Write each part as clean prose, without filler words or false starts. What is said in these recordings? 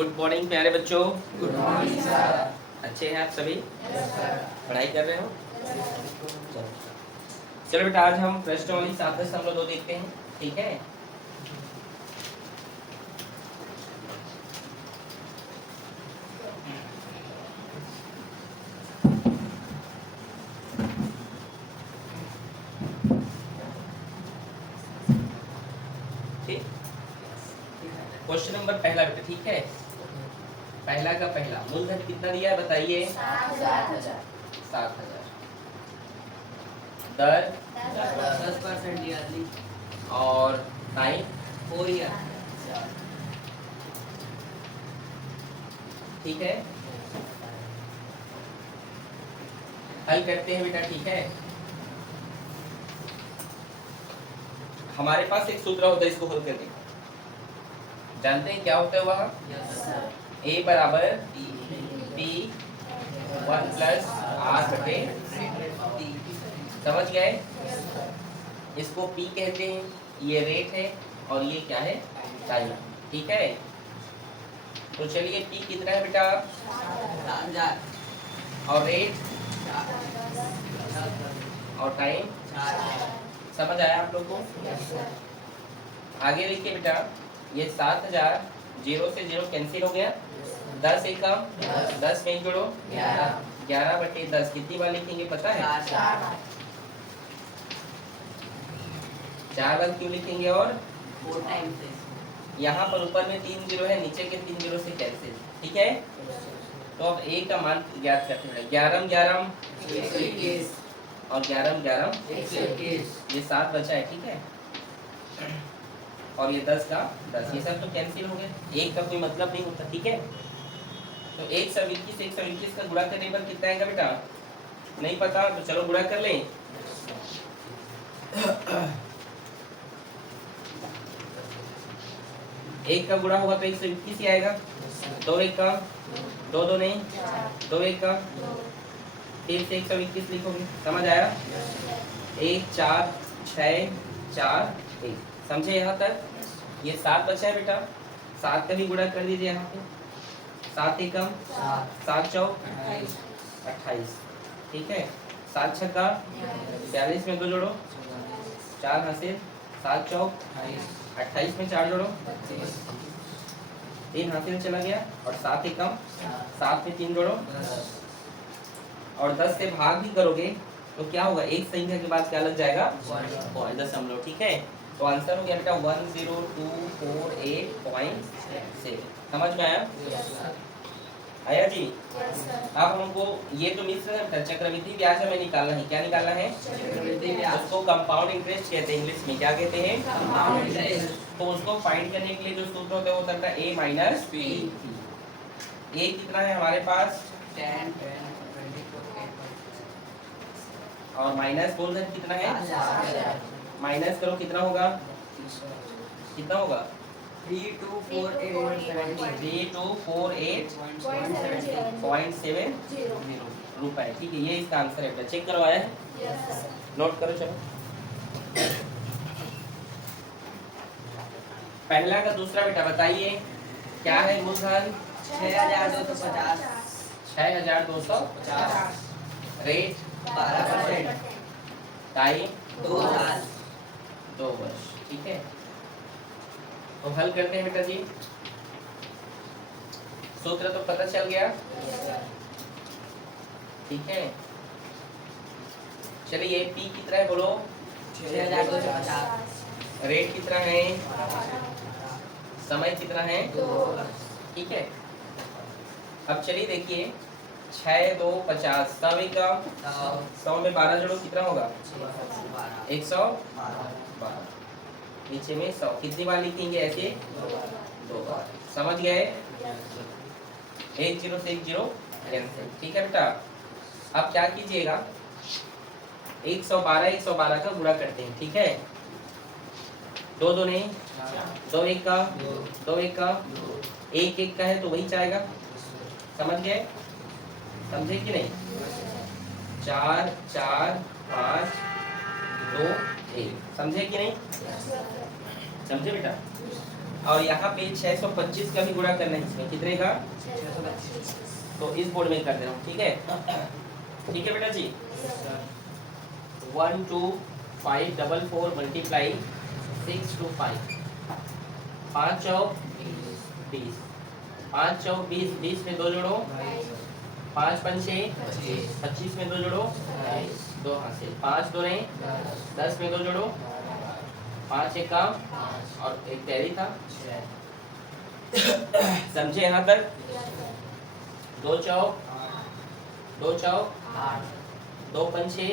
Good morning प्यारे बच्चों। Good morning sir. अच्छे हैं आप सभी? Yes sir. पढ़ाई कर रहे हो? चलो चलो बेटा, आज हम प्रश्नावली 7.2 देखते हैं, ठीक है? ठीक, क्वेश्चन नंबर पहला बेटा, ठीक है? पहला का पहला मूलधन कितना दिया है बताइए? 7,000। दर 10% ईयरली और टाइम 4 ईयर। ठीक है, हल करते हैं बेटा, ठीक है? हमारे पास एक सूत्र होता है, इसको हल करने का। जानते हैं क्या होता है वह? Yes sir. A बराबर T 1 प्लस R बटे, समझ गए? इसको P कहते हैं, ये रेट है और ये क्या है? टाइम, ठीक है? तो चलिए P कितना है बेटा? 7,000 और रेट और टाइम 4। समझ आया आप लोग को? Yes sir. आगे देखिए बेटा, ये 7,000 0 से 0 कैंसिल हो गया, 10 एक कम, 10 में जोड़ो 11 बटे 10, कितनी बार लिखेंगे पता है? 4 बार क्यों लिखेंगे? और 4 टाइम्स यहाँ पर ऊपर में 3 जीरो है, नीचे के 3 जीरो से कैंसिल, ठीक है? तो अब A का मान ज्ञात करते हैं। 11 11 121 और 11 11, 121 ये 7 बचा है, ठीक है? और ये 10 का 10, ये सब तो कैंसिल हो गए, एक का कोई मतलब नहीं होता, ठीक है? तो 121 का गुणा करने पर कितना आएगा बेटा? नहीं पता तो चलो गुणा कर लें। एक का गुणा होगा तो 121 ही आएगा। 2 एक का 2 2 नहीं, 2 एक का, फिर से 121 लिखोगे, समझ आया? 1 4 6 4 1, समझे यहाँ तक? ये 7 बचा है बेटा, 7 का भी गुणा कर दीजिए यहाँ पे। 7 एकम 7 चौक 28, ठीक है? 7 छक्का 42 में 2 जोड़ो 4 हासिल, 7 चौक 28 में 4 जोड़ो 3 हासिल चला गया, और 7 एकम 7 में 3 जोड़ो, और 10 से भाग भी करोगे तो क्या होगा? एक संख्या के बाद क्या लग जाएगा? दशमलव, ठीक है? तो आंसर हो गया बेटा 10248.7। समझ में आया? आया जी? अब हमको ये तो मिल रहा है, चक्रवृद्धि ब्याज हमें निकालना है। क्या निकालना है? उसको कंपाउंड इंटरेस्ट कहते हैं, इंग्लिश में क्या कहते हैं? Compound interest. तो उसको फाइंड करने के लिए जो सूत्र होता है वो होता है A माइनस P। A कितना है हमारे पास? 10 और माइनस मूलधन कितना है? माइनस करो, कितना होगा? कितना होगा? 3248.70 रुपए, ठीक है? ये इसका आंसर है। चेक करवाया है, नोट करो चलो। पहला का दूसरा बेटा बताइए क्या है मूलधन? 6,250 6,250, रेट 12%, टाइम 2 साल। 2 वर्ष, ठीक है? तो हल करते हैं बेटा जी। सूत्र तो पता चल गया, ठीक है? चलिए P कितना है बोलो? 6,250 रेट कितना है? समय कितना है? 2। ठीक है? अब चलिए देखिए, 6 2 50, 100 का 100 में 12 जोड़ो, कितना होगा? 112। नीचे में 100, कितनी बार लिखेंगे ऐसे? 2 बार। समझ गए? 1 0 से 1 0 कैंसिल, ठीक है बेटा? अब क्या कीजिएगा, 112 का गुणा करते हैं, ठीक है? 2 2 नहीं, 2 1 का 2 1 का, 1 1 का है तो वही जाएगा, समझ गए? समझे कि नहीं? 4 4 5 2 1, समझे कि नहीं? समझे बेटा? और यहाँ पे 625 का भी गुणा करना है इसमें, कितने का? तो इस बोर्ड में कर दे रहा हूँ, ठीक है? ठीक है बेटा जी। 1 2 5 4 4 मल्टीप्लाई 6 2 5 5 चौक 20 5 चौक 20 20 में 2 जोड़ो 5 पंचे 25 में 2 जोड़ो 2 हासिल 5 2 नहीं 10 में 2 जोड़ो 5 एक काम और एक कैरी था। समझे यहाँ तक? 2 चौक 2 पंचे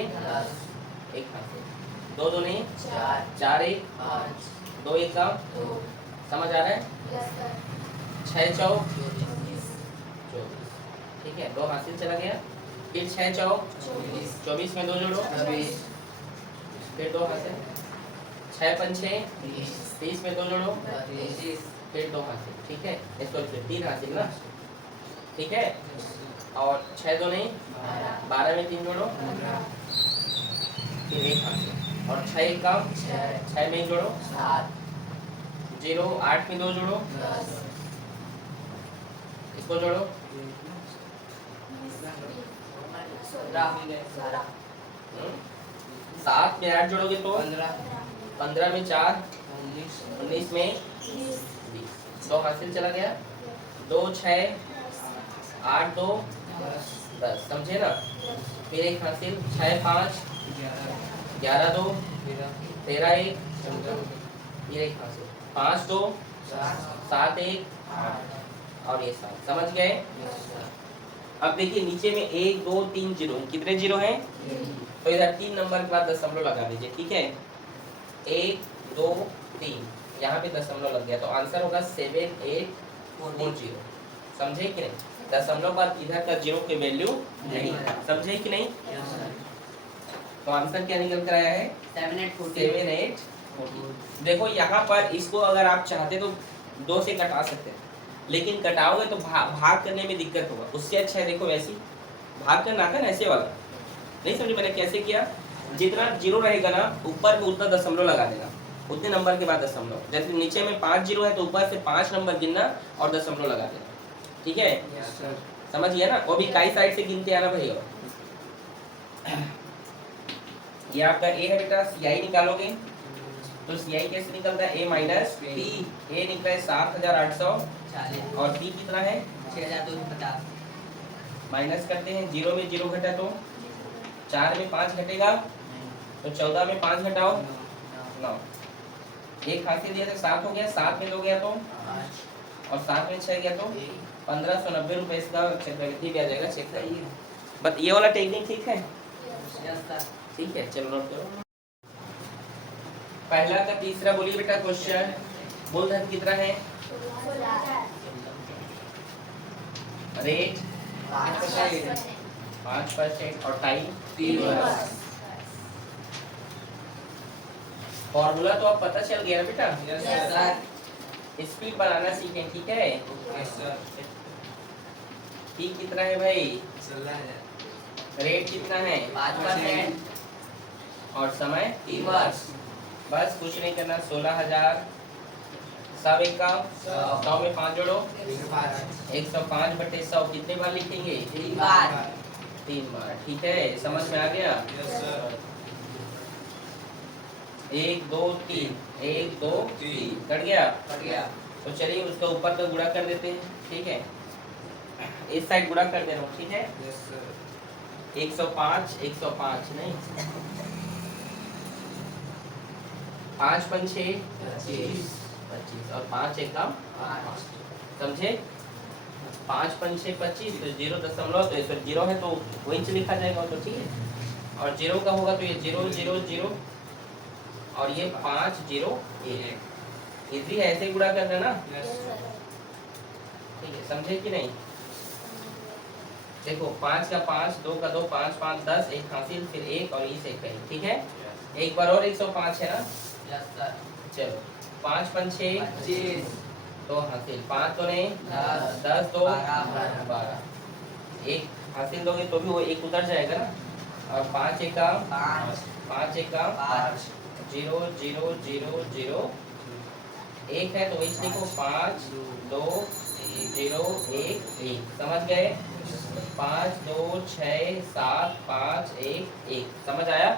एक हासिल 2 2 नहीं 4 एक 2 एक काम, समझ आ रहा है? 6 चौक 24, ठीक है, 2 हासिल चला गया। फिर 6 चौक 24 में 2 जोड़ो फिर 2 हासिल 6 पंचे 30 में 2 जोड़ो फिर 2 हासिल, ठीक है? इसको फिर 3 हासिल ना, ठीक है? और 6 2 नहीं 12 में 3 जोड़ो फिर 1 हासिल और 6 एक काम 6 में 1 जोड़ो 0 8 में 2 जोड़ो इसको जोड़ो 7 में 8 जोड़ोगे तो 15 में 4 19 में 20 2 हासिल चला गया 2 6 8 2 10, समझे ना? फिर 1 हासिल 6 5 11 2 13 1 फिर 1 हासिल 5 2 7 1 और ये 7, समझ गए? अब देखिए नीचे में 1 2 3 जीरो, कितने जीरो हैं? तो इधर 3 नंबर के बाद दशमलव लगा दीजिए, ठीक है? 1 2 3 यहाँ पे दशमलव लग गया तो आंसर होगा 7840, समझे कि नहीं? दशमलव बाद इधर का जीरो की वैल्यू नहीं, समझे कि नहीं? तो आंसर क्या निकल कर आया है? 7840। देखो यहाँ पर इसको अगर आप चाहते तो 2 से कटा सकते हैं, लेकिन कटाओगे तो भाग करने में दिक्कत होगा। उससे अच्छा है देखो वैसे भाग करना था ना, ऐसे वाला नहीं समझे मैंने कैसे किया? जितना जीरो रहेगा ना ऊपर में उतना दशमलव लगा देना, उतने नंबर के बाद दशमलव। जैसे नीचे में 5 जीरो है तो ऊपर से 5 नंबर गिनना और दशमलव लगा देना, ठीक है? समझ गया ना? वो भी काई साइड से गिनते आना भैया। ये आपका ए है बेटा, सीआई निकालोगे तो सीआई कैसे निकलता है? ए माइनस पी। ए निकला है 7840 और पी कितना है? 6250। माइनस करते हैं, 0 में 0 घटा तो 4 में 5 घटेगा तो 14 में 5 घटाओ 9। एक हासिल दिया तो 7 हो गया, 7 में 2 गया तो और 7 में 6 गया तो 1590 रुपए इसका चक्रवृद्धि ब्याज आएगा। चेक करिए, बट ये वाला टेक्निक ठीक है? ठीक है, चलो नोट करो। पहला का तीसरा बोलिए बेटा क्वेश्चन। मूलधन कितना है? रेट 5% और टाइम 3 वर्ष। फॉर्मूला तो अब पता चल गया ना बेटा? स्पीड बनाना सीखें, ठीक है? टी कितना है भाई? रेट कितना है? 5% और समय 3 वर्ष। बस कुछ नहीं करना, 16,000 सब एक काम 100 में 5 जोड़ो 105 बटे 100 कितने बार लिखेंगे? 3 बार। 3 बार, ठीक है? समझ में आ गया? 1 2 3 1 2 3 कट गया? तो चलिए उसका ऊपर का गुणा कर देते हैं, ठीक है? इस साइड गुणा कर दे रहा हूँ, ठीक है? 105 नहीं 5 पंचे 25 और 5 एक काम, समझे? 5 पंचे 25 तो 0.0 तो इसमें 0 है तो वही से लिखा जाएगा, तो ठीक है? और 0 का होगा तो ये 0 0 0 और ये 5 0 1। इजी है, ऐसे गुणा कर देना, ठीक है? समझे कि नहीं? देखो 5 का 5 2 का 2 5 5 10 एक हासिल फिर 1 और इस एक कहीं, ठीक है? एक बार और 105 है ना? चलो 5 पंचे 2 हासिल 5 तो नहीं 10 2 12 एक हासिल दोगे तो भी वो एक उतर जाएगा ना। और 5 एक काम 5 एक काम 0 0 0 0 एक है तो वही लिखो 5 2 0 1 1 समझ गए 5 2 6 7 5 1 1 समझ आया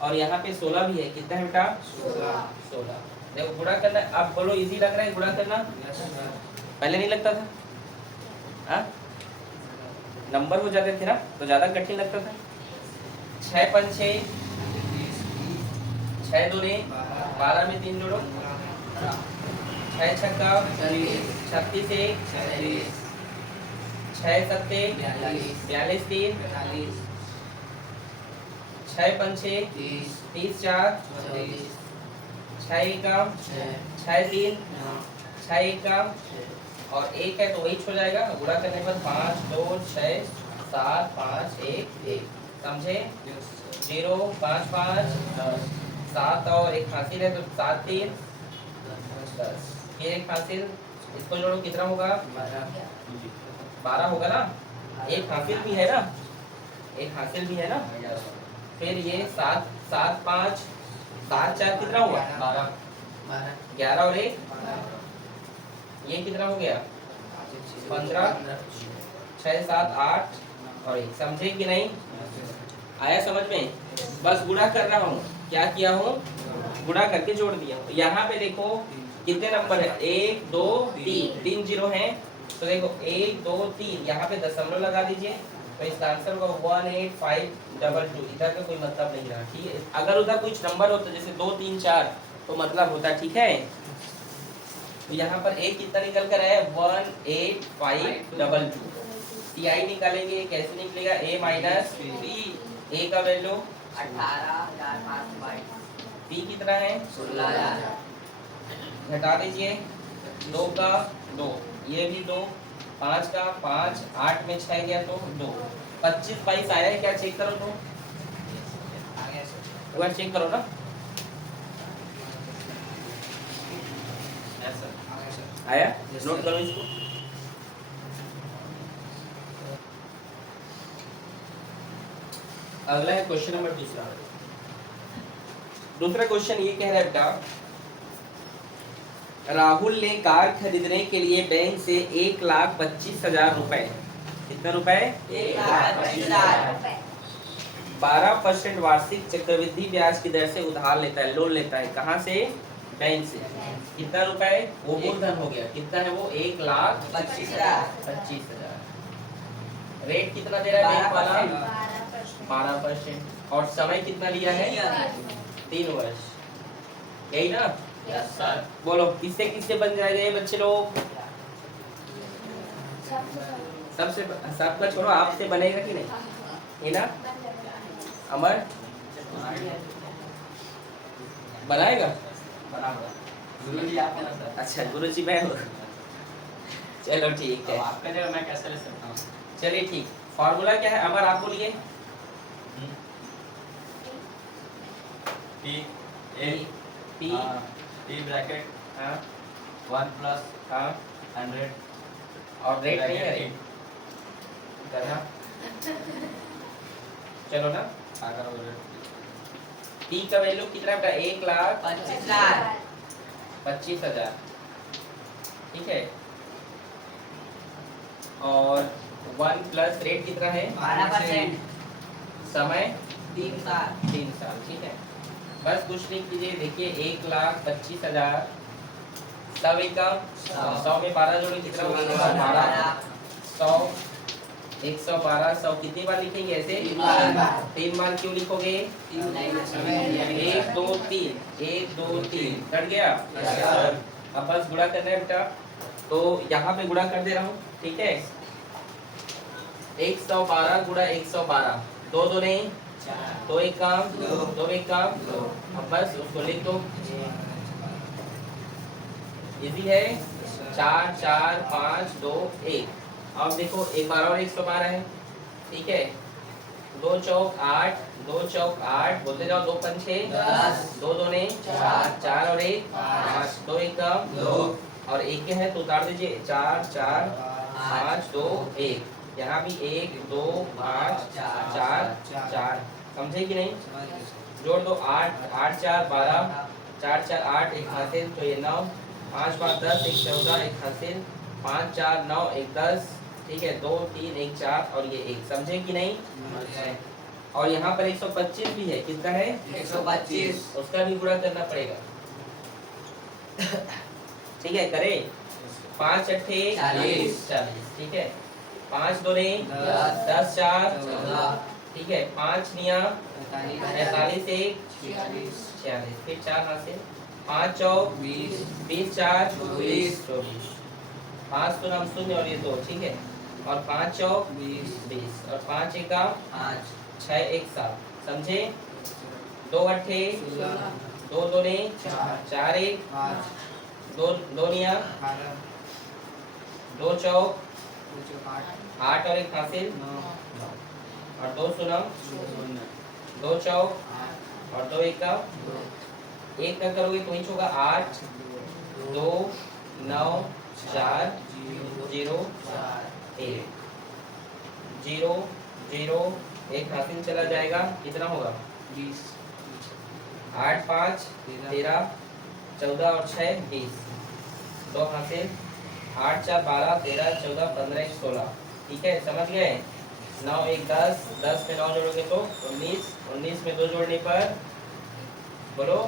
और यहाँ पे 16 भी है कितना है बेटा 16 देखो गुणा करना आप बोलो इजी लग रहा है गुणा करना पहले नहीं लगता था हाँ नंबर हो जाते थे ना तो ज्यादा कठिन लगता था 6 5 6 6 दूनी 12 में 3 जोड़ो 6 छक्का 36 एक 6 सत्ते 42 तीन 6 पंचे 30 4 6 एकम 6 तीन 6 एकम और एक है तो वही छो जाएगा गुणा करने पर 5 2 6 7 5 1 1 समझे 0 5 5 7 और एक हासिल है तो 7 3 10 फिर एक हासिल इसको जोड़ो कितना होगा 12 होगा ना एक हासिल भी है ना एक हासिल भी है ना फिर ये 7 7 5 7 4 कितना हुआ 11 और एक ये कितना हो गया 15 6 7 8 और एक समझे कि नहीं आया समझ में बस गुणा कर रहा हूँ क्या किया हूँ गुणा करके जोड़ दिया यहाँ पे देखो कितने नंबर है 1 2 3 3 जीरो है तो देखो 1 2 3 यहाँ पे दशमलव लगा दीजिए तो इसका आंसर होगा 18522 इधर का कोई मतलब नहीं रहा ठीक है अगर उधर कुछ नंबर होता जैसे 2 3 4 तो मतलब होता ठीक है तो यहाँ पर एक कितना निकल कर आया 18522 टीआई निकालेंगे कैसे निकलेगा a माइनस a का वैल्यू 18,522 b कितना है 16,000 घटा दीजिए 2 का 2 ये भी 2 5 का 5 8 में 6 गया तो 2 25 22 आया है क्या चेक करो तो एक बार चेक करो ना आया नोट करो इसको अगला है क्वेश्चन नंबर दूसरा क्वेश्चन ये कह रहा है बेटा राहुल ने कार खरीदने के लिए बैंक से 1,25,000 रुपए कितना रुपए 1,25,000 12% वार्षिक चक्रवृद्धि ब्याज की दर से उधार लेता है लोन लेता है कहाँ से बैंक से कितना रुपए वो मूलधन हो गया कितना है वो 1,25,000 रेट कितना दे रहा है बैंक वाला 12% और समय कितना लिया है 3 वर्ष यही ना यस सर बोलो किससे किससे बन जाएगा ये बच्चे लोग सबसे सबका छोड़ो आपसे बनेगा कि नहीं ये ना अमर बनाएगा गुरुजी आप ना सर अच्छा गुरुजी मैं हूँ चलो ठीक है आपके जगह मैं कैसे ले सकता हूँ चलिए ठीक फॉर्मूला क्या है अमर आप बोलिए P P T ब्रैकेट हाँ 1 प्लस हाँ 100 और रेट नहीं है रेट करना चलो ना आकर P का वैल्यू कितना बेटा 1,25,000 ठीक है और 1 प्लस रेट कितना है 12% समय 3 साल 3 साल ठीक है बस कुछ नहीं कीजिए देखिए 1,25,000 सब एकम 100 में 12 जोड़े कितना होगा 100 112 100 कितनी बार लिखेंगे ऐसे 3 बार क्यों लिखोगे 1 2 3 1 2 3 कट गया अब बस गुणा करना है बेटा तो यहाँ पे गुणा कर दे रहा हूँ ठीक है 112 गुणा 112 2 2 नहीं 2 एक काम 2 एक काम अब बस उसको लिख दो इजी है 4 4 5 2 1 अब देखो एक बार और 112 है ठीक है 2 चौक 8 2 चौक 8 बोलते जाओ 2 पंचे 2 2 ने 4 और 1 5 2 एक कम 2 और एक के है तो उतार दीजिए 4 4 5 2 1 यहाँ भी 1 2 5 4 4 समझे कि नहीं जोड़ दो 8 8 4 12 4 4 8 एक हाथ तो ये 9 5 5 10 1 14 1 हासिल 5 4 9 1 10 ठीक है 2 3 1 4 और ये 1 समझे कि नहीं। और यहाँ पर 125 भी है कितना है 125 उसका भी गुणा करना पड़ेगा ठीक है करे 5 अट्ठे 40 ठीक है 5 दूने 10 10 4 14 ठीक है 5 निया 45 1 46 46 फिर 4 हासिल 5 चौक 20 20 4 24 24 5 तो नाम शून्य और ये 2 ठीक है और 5 चौक 20 20 और 5 एका 5 6 1 7 समझे 2 अट्ठे 16 2 दूने 4 4 1 5 2 निया 18 2 चौक 8 8 और 1 हासिल 9 और 2 सुनम 0 2 चौक 8 और 2 एका 2 1 का करोगे तो इंच होगा 8 2 9 4 0 1 0 0 1 हासिल चला जाएगा कितना होगा 20 8 5 13 14 और 6 20 2 हासिल 8 4 12 13 14 15 1 16 ठीक है समझ गए 9 1 10 10 में 9 जोड़ोगे तो 19 19 में 2 जोड़ने पर बोलो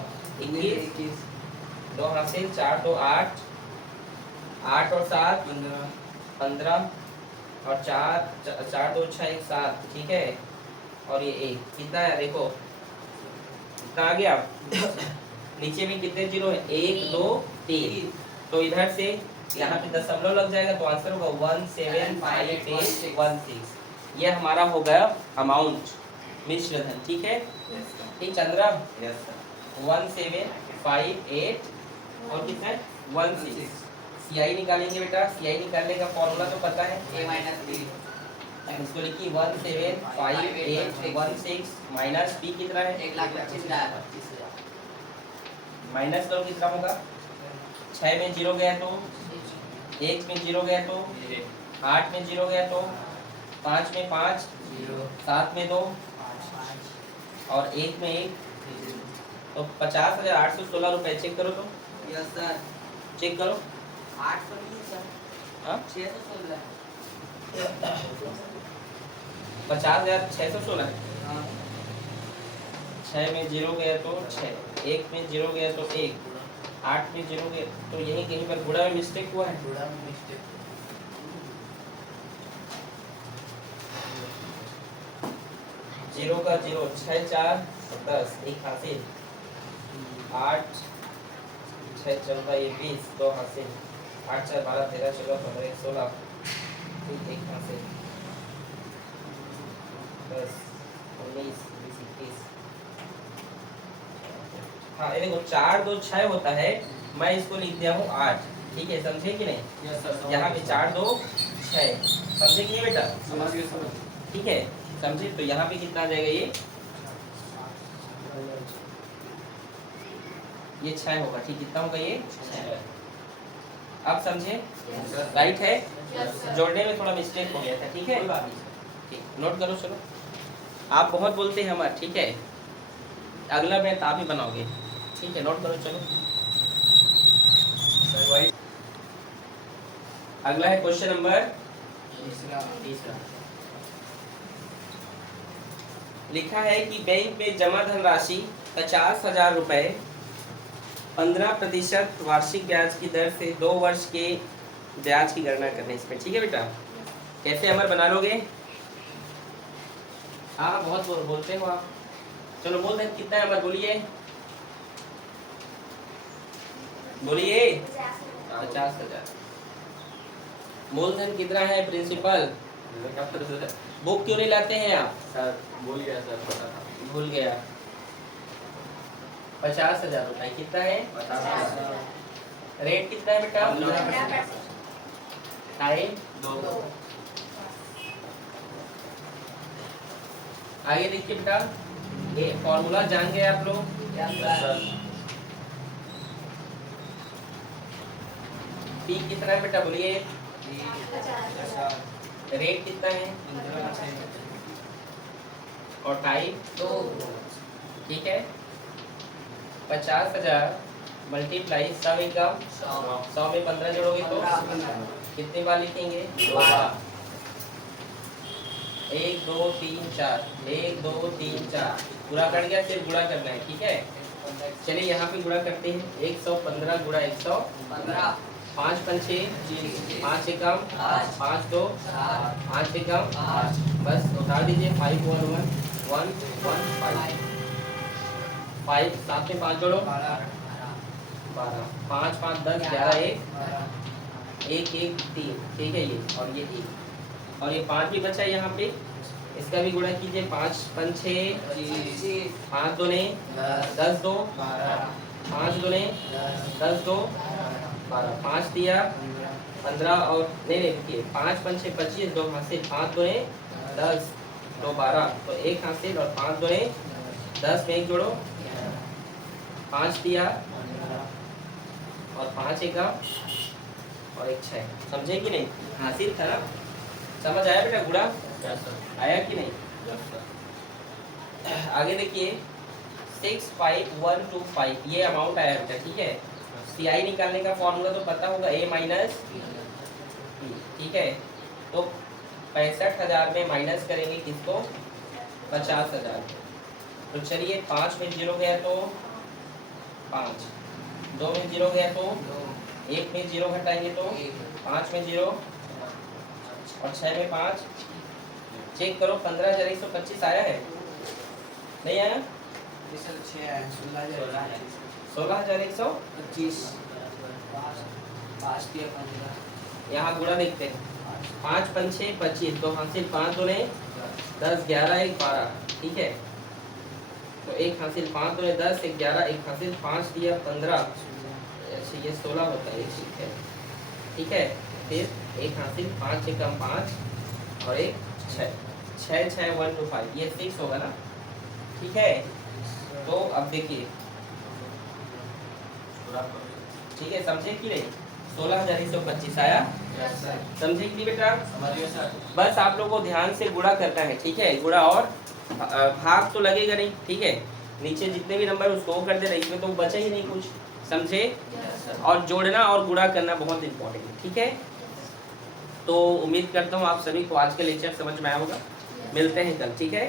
21 2 हासिल 4 2 8 8 और 7 15 और 4 4 2 6 1 7 ठीक है और ये 1 कितना है देखो कितना आ गया नीचे में कितने जीरो है 1 2 3 तो इधर से यहाँ पे दशमलव लग जाएगा तो आंसर होगा 17581 ये हमारा हो गया अमाउंट मिश्र धन ठीक है ठीक चंद्रा 1758 और कितना है 16 सीआई निकालेंगे बेटा सीआई निकालने का फॉर्मूला तो पता है a minus b इसको लिखिए 17581 माइनस बी कितना है 1,25,000 माइनस करो कितना होगा 6 में 0 गया तो 1 में 0 गया तो 8 में 0 गया तो 5 में 5 0 7 में 2 और 1 में 1 तो 50,816 रुपए चेक करो तो यस सर चेक करो 8 तो नहीं सर हाँ 616 50,616 हां 6 में 0 गया तो 6 1 में 0 गया तो 1 8 में 0 गया तो यही कहीं पर गुणा में मिस्टेक हुआ है थोड़ा मिस्टेक जीरो का 0 6 4 10 1 हासिल 8 6 14 ये 20 2 हासिल 8 4 12 13 14 15 1 16 ठीक 1 हासिल 10 19 20 21 हाँ ये देखो 4 2 6 होता है मैं इसको लिख दिया हूँ 8 ठीक है समझे कि नहीं यस सर यहाँ पे 4 2 6 समझे कि नहीं बेटा समझ गए सर ठीक है समझे तो यहाँ पे कितना आ जाएगा ये 6 होगा ठीक कितना होगा ये 6 अब समझे राइट है जोड़ने में थोड़ा मिस्टेक हो गया था ठीक है ठीक नोट करो चलो आप बहुत बोलते हैं हमारा ठीक है अगला मैथ आप ही बनाओगे ठीक है नोट करो चलो अगला है क्वेश्चन नंबर तीसरा लिखा है कि बैंक में जमा धनराशि 50,000 रुपए 15% वार्षिक ब्याज की दर से 2 वर्ष के ब्याज की गणना करनी इसमें ठीक है बेटा कैसे अमर बना लोगे हाँ बहुत बोलते हो आप चलो बोल दे कितना है अमर बोलिए बोलिए 50,000 मूलधन कितना है प्रिंसिपल बुक क्यों नहीं लाते हैं आप सर भूल गया सर पता था भूल गया 50,000 रुपए कितना है रेट कितना है बेटा टाइम 2 आगे देखिए बेटा ये फॉर्मूला जान गए आप लोग यस सर पी कितना है बेटा बोलिए रेट कितना है और टाइम 2 ठीक है 50,000 मल्टीप्लाई सब एक का 100 में 15 जोड़ोगे तो कितने बार लिखेंगे? 2 बार। 1 2 3 4 1 2 3 4 पूरा कट गया, सिर्फ गुणा करना है, ठीक है। चलिए यहाँ पे गुणा करते हैं। 115 गुणा 115, 5 पंचे 5 एकम 5 दो 5 एकम, बस उतार दीजिए। 5 1 1 1 1 5 5 साथ में 5 जोड़ो 12, 5 5 10 11 1 1 3, ठीक है। ये और ये 1 और ये 5 भी बचा है यहाँ पे, इसका भी गुणा कीजिए। 5 पंचे 5 दूने 10 दो 5 दूने 10 दो 12, 5 दिया 15 और नहीं देखिए 5 पंचे 25, 2 हासिल, 5 दूने 10 2 12, तो 1 हासिल और 5 दूने 10 में 1 जोड़ो 5 दिया और 5 एक और 1 6, समझे कि नहीं? हासिल था ना, समझ आया बेटा गुणा आया कि नहीं? आगे देखिए 6 5 1 2 5 ये अमाउंट आया बेटा, ठीक है। CI निकालने का फॉर्मूला तो पता होगा, A माइनस, ठीक है। तो 65,000 में माइनस करेंगे किसको? 50,000। तो चलिए 5 में 0 गया तो 5, 2 में 0 गया तो 1 में 0 घटाएंगे तो 5 में 0 और 6 में 5। चेक करो 15,125 आया है, नहीं आया? 16,125। यहाँ गुणा देखते हैं। 5 पंचे 25, तो हासिल 5 दूने 10 11 1 12, ठीक है। तो 1 हासिल 5 दूने 10 1 11 1 हासिल 5 दिया 15, ये 16 होता है, ठीक है। फिर 1 हासिल 5 से कम 5 और 1 6 6 6 1 2 5, ये 6 होगा ना, ठीक है। तो अब देखिए, ठीक है, समझे कि नहीं? 16,125 आया, समझे कि नहीं बेटा? बस आप लोगों को ध्यान से गुणा करना है, ठीक है। गुणा और भाग तो लगेगा नहीं, ठीक है। नीचे जितने भी नंबर उसको कर देना, इसमें तो बचा ही नहीं कुछ, समझे? और जोड़ना और गुणा करना बहुत इंपॉर्टेंट है, ठीक है। तो उम्मीद करता हूँ आप सभी को आज का लेक्चर समझ में आया होगा। मिलते हैं कल, ठीक है।